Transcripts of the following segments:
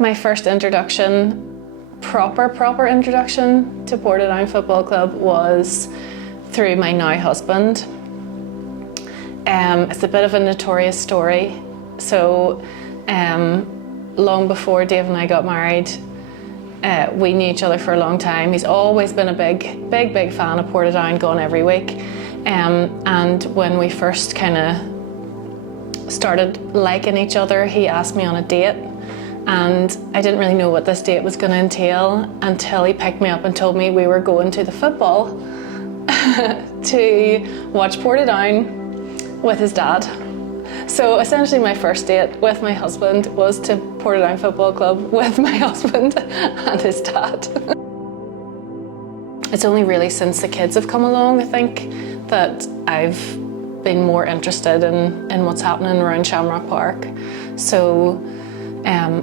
My first introduction, proper introduction to Portadown Football Club was through my now husband. It's a bit of a notorious story. So long before Dave and I got married, we knew each other for a long time. He's always been a big fan of Portadown, gone every week. And when we first kind of started liking each other, he asked me on a date. And I didn't really know what this date was going to entail until he picked me up and told me we were going to the football to watch Portadown with his dad. So essentially my first date with my husband was to Portadown Football Club with my husband and his dad. It's only really since the kids have come along, I think, that I've been more interested in what's happening around Shamrock Park. So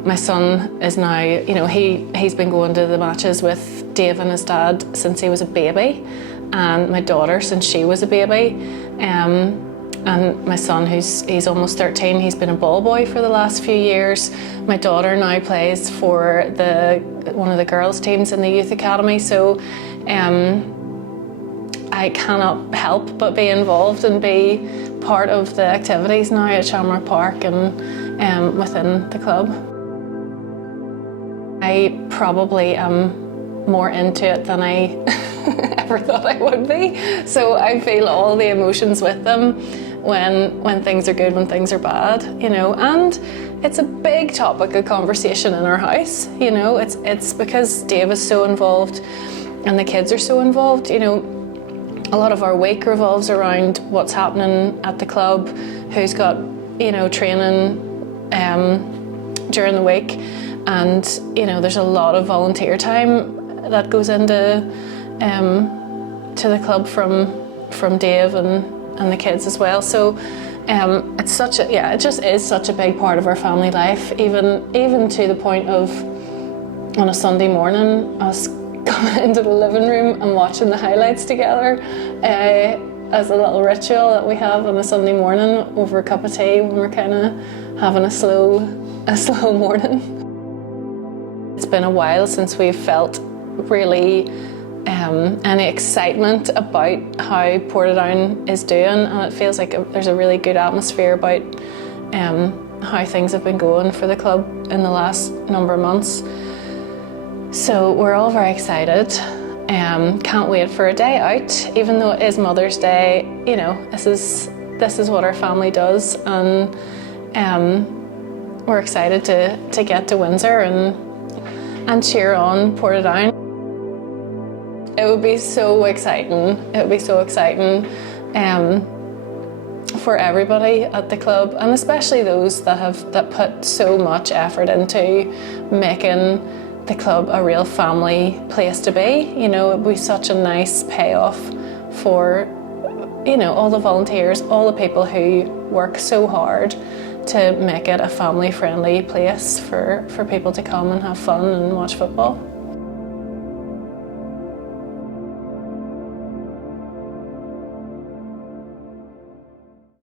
my son is now, he's been going to the matches with Dave and his dad since he was a baby, and my daughter since she was a baby. And my son, he's almost 13, he's been a ball boy for the last few years. My daughter now plays for one of the girls' teams in the youth academy. So I cannot help but be involved and be part of the activities now at Shamrock Park and within the club. I probably am more into it than I ever thought I would be. So I feel all the emotions with them when things are good, when things are bad, and it's a big topic of conversation in our house. It's because Dave is so involved and the kids are so involved. A lot of our week revolves around what's happening at the club, who's got training during the week, and there's a lot of volunteer time that goes into to the club from Dave and the kids as well. So it just is such a big part of our family life, even to the point of on a Sunday morning us coming into the living room and watching the highlights together as a little ritual that we have on a Sunday morning over a cup of tea when we're kind of having a slow morning. It's been a while since we've felt really any excitement about how Portadown is doing, and it feels like there's a really good atmosphere about how things have been going for the club in the last number of months. So we're all very excited. Can't wait for a day out, even though it is Mother's Day. This is what our family does, and we're excited to get to Windsor and cheer on Portadown. It would be so exciting. It would be so exciting for everybody at the club, and especially those that put so much effort into making the club a real family place to be. It would be such a nice payoff for all the volunteers, all the people who work so hard to make it a family-friendly place for people to come and have fun and watch football.